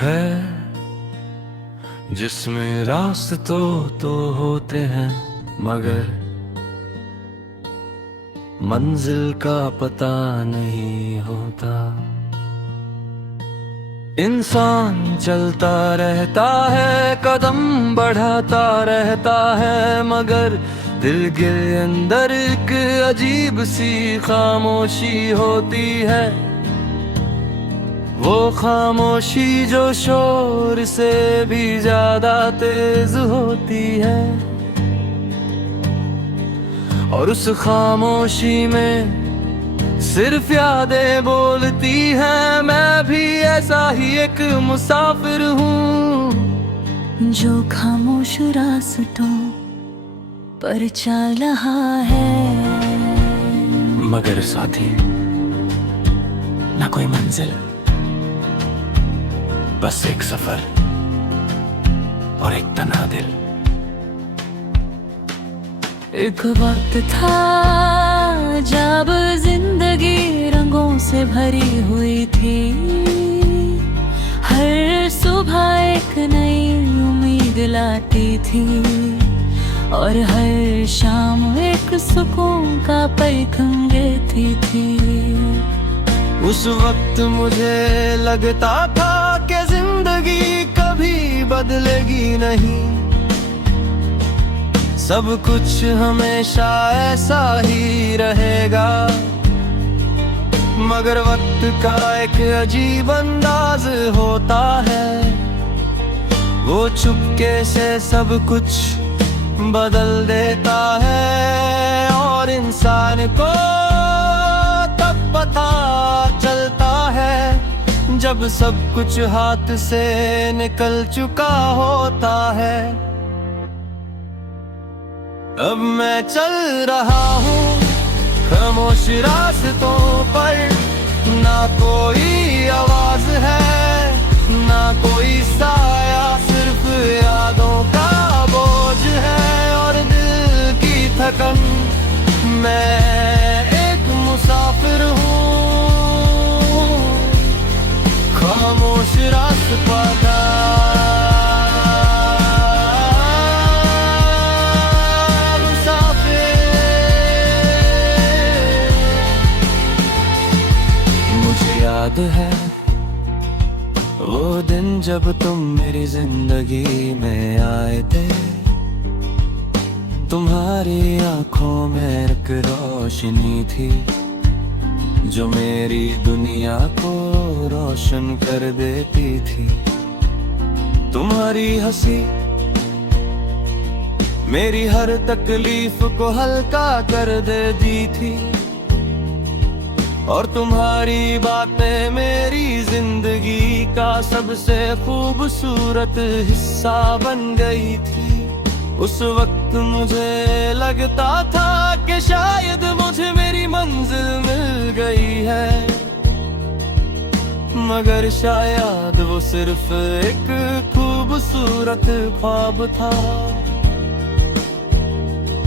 है जिसमें रास्तों तो होते हैं मगर मंजिल का पता नहीं होता। इंसान चलता रहता है, कदम बढ़ाता रहता है, मगर दिल के अंदर एक अजीब सी खामोशी होती है। वो खामोशी जो शोर से भी ज्यादा तेज होती है, और उस खामोशी में सिर्फ यादें बोलती हैं। मैं भी ऐसा ही एक मुसाफिर हूँ जो खामोश रास्तों पर चल रहा है, मगर साथी ना कोई मंजिल, बस एक सफर और एक तन्हा दिल। एक वक्त था जब जिंदगी रंगों से भरी हुई थी। हर सुबह एक नई उम्मीद लाती थी, और हर शाम एक सुकून का पैगाम देती थी। उस वक्त मुझे लगता था कि जिंदगी कभी बदलेगी नहीं, सब कुछ हमेशा ऐसा ही रहेगा। मगर वक्त का एक अजीब अंदाज होता है, वो चुपके से सब कुछ बदल देता है। और इंसान को तब पता चलता है जब सब कुछ हाथ से निकल चुका होता है। अब मैं चल रहा हूँ खामोश रास्तों पर, ना कोई आवाज है ना कोई साया, सिर्फ यादों का बोझ है और दिल की थकन। मैं एक मुसाफिर हूँ खामोश रास्ता का। याद है वो दिन जब तुम मेरी जिंदगी में आए थे। तुम्हारी आंखों में एक रोशनी थी जो मेरी दुनिया को रोशन कर देती थी। तुम्हारी हंसी मेरी हर तकलीफ को हल्का कर देती थी, और तुम्हारी बातें मेरी जिंदगी का सबसे खूबसूरत हिस्सा बन गई थी। उस वक्त मुझे लगता था कि शायद मुझे मेरी मंजिल मिल गई है, मगर शायद वो सिर्फ एक खूबसूरत ख्वाब था।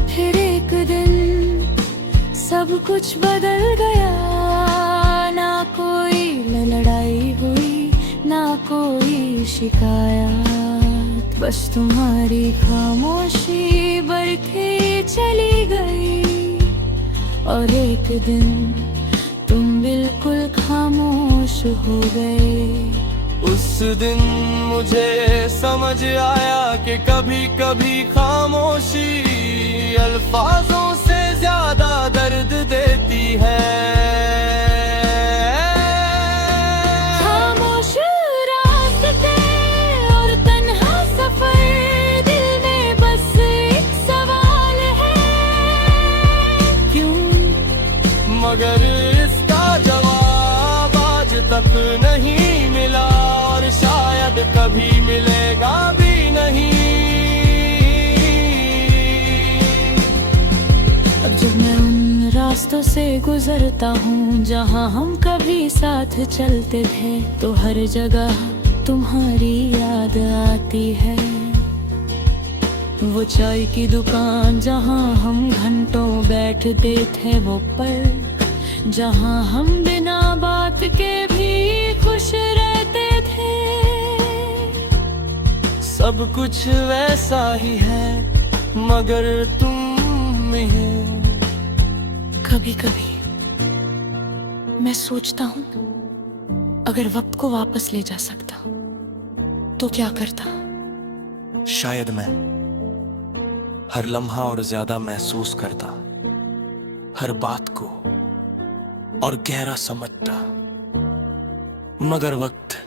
फिर एक दिन सब कुछ बदल गया, ना कोई लड़ाई हुई ना कोई शिकायत, बस तुम्हारी खामोशी बढ़ती चली गई। और एक दिन तुम बिल्कुल खामोश हो गए। उस दिन मुझे समझ आया कि कभी कभी खामोशी अल्फाजों से ज्यादा दर्द देती है। खामोश रास्ते और तन्हा सफर, दिल में बस एक सवाल है, क्यों? मगर इसका जवाब आज तक नहीं मिला, और शायद कभी मिलेगा भी नहीं। अब जब मैं उन रास्तों से गुजरता हूँ जहाँ हम कभी साथ चलते थे, तो हर जगह तुम्हारी याद आती है। वो चाय की दुकान जहाँ हम घंटों बैठते थे, वो पल जहाँ हम बिना बात के भी खुश रहते थे। सब कुछ वैसा ही है मगर तुम ही हो। कभी कभी मैं सोचता हूँ अगर वक्त को वापस ले जा सकता तो क्या करता। शायद मैं हर लम्हा और ज्यादा महसूस करता, हर बात को और गहरा समझता। मगर वक्त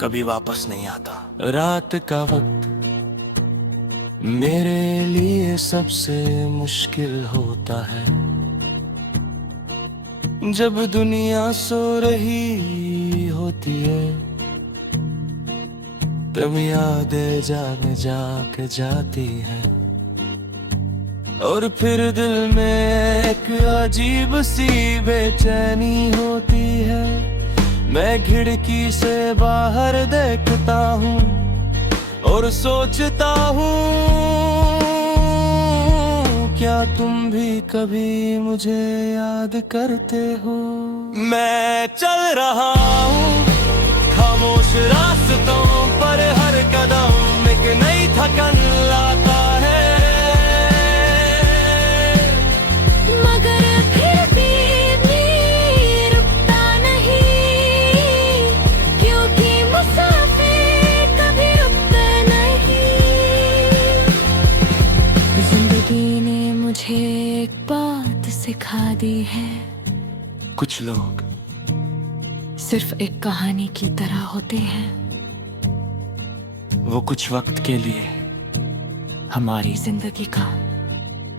कभी वापस नहीं आता। रात का वक्त मेरे लिए सबसे मुश्किल होता है, जब दुनिया सो रही होती है, तब यादें जाग जाग जाती है और फिर दिल में एक अजीब सी बेचैनी होती है। मैं खिड़की से बाहर देखता हूँ और सोचता हूँ क्या तुम भी कभी मुझे याद करते हो। मैं चल रहा हूँ खामोश रास्तों पर, हर कदम एक नई थकन लाता है, मगर फिर भी रुकता नहीं, क्योंकि मुसाफिर कभी रुकता नहीं। जिंदगी ने मुझे एक बात सिखा दी है, कुछ लोग सिर्फ एक कहानी की तरह होते हैं। वो कुछ वक्त के लिए हमारी जिंदगी का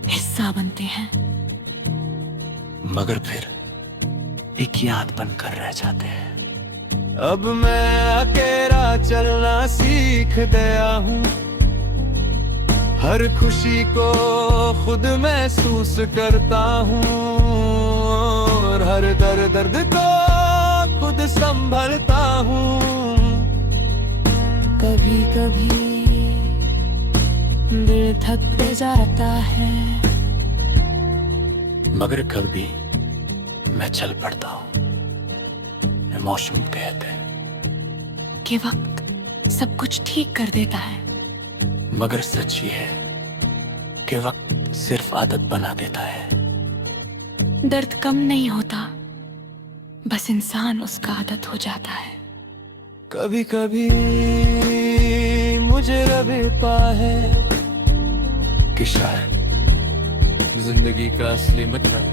हिस्सा बनते हैं, मगर फिर एक याद बनकर रह जाते हैं। अब मैं अकेला चलना सीख गया हूँ, हर खुशी को खुद महसूस करता हूँ और हर दर्द को खुद संभलता हूँ। कभी कभी दिल थक जाता है, मगर कभी मैं चल पड़ता हूँ। मौसम कहते हैं कि वक्त सब कुछ ठीक कर देता है, मगर सच ये है कि वक्त सिर्फ आदत बना देता है। दर्द कम नहीं होता, बस इंसान उसका आदत हो जाता है। कभी कभी मुझे लगता है कि शायद जिंदगी का असली मतलब